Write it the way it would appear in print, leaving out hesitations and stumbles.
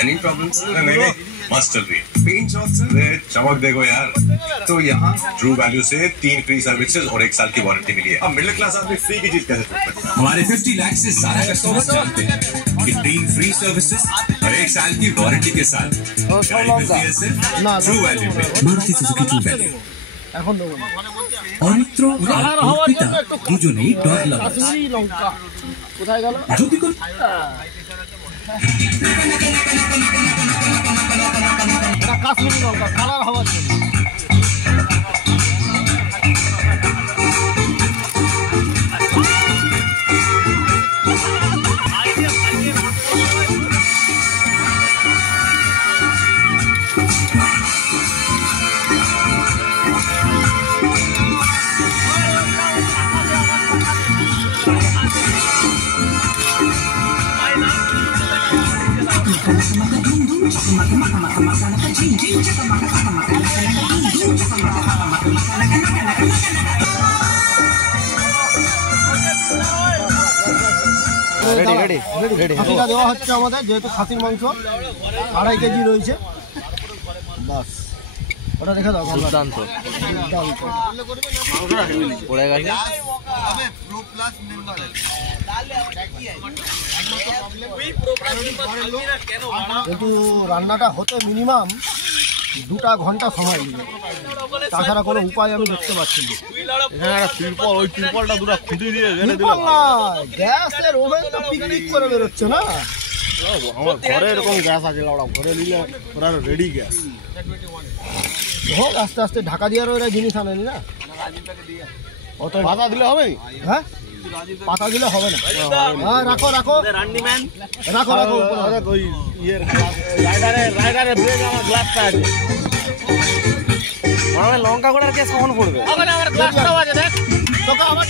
Any problems? नहीं मस्त चल रही है। पेन शॉप से चमक देखो यार। तो यहाँ ट्रू वैल्यू से 3 फ्री सर्विसेज और 1 साल की वारंटी मिली है। अब मिडिल क्लास आदमी फ्री की चीज कैसे सोच सकता है? हमारे 50 लाख से ज्यादा कस्टमर्स जानते हैं कि 3 फ्री सर्विसेस और 1 साल की वारंटी के साथ ट्रू वैल्यू पे मारुति सुजुकी ट्रू वैल्यू। অমিত্র আর অর্পিতা দুজনেই ডগ লাভার্স। যদি কোন কাশ্মীরি লঙ্কা কালার হওয়ার জন্য খাসিটা দেওয়া হচ্ছে আমাদের, যেহেতু খাসির মাংস 2.5 কেজি রয়েছে। বাস ওটা রেখে দাও। দুর্দান্ত পড়ে গেছে। কিন্তু রান্নাটা হতে মিনিমাম 2 ঘন্টা সময় নেবে, তাছাড়া কোনো উপায় আমি দেখতে পাচ্ছি না। এখানে একটা তিরপল, ওই তিরপলটা 2টা খুঁটি দিয়ে রেখে দিলাম। গ্যাসের ওভেন তো পিকনিক করে বেরোচ্ছে না। আমার ঘরে এরকম গ্যাস আছে, ওরা ঘরে নিলে ওরা রেডি গ্যাস হোক। আস্তে আস্তে ঢাকা দিয়ারও এরা জিনিস আনেনি না। অত পাতা দিলে হবে? হ্যাঁ পাতা দিলে হবে না। হ্যাঁ রাখো রাখো রাখো রাখো। ওই ইয়ের রাইডারের ব্রেক আমার গ্লাসটা আছে। লঙ্কা করার কেস কখন পড়বে? আমার গ্লাসটাও আছে, দেখ তোকে আমার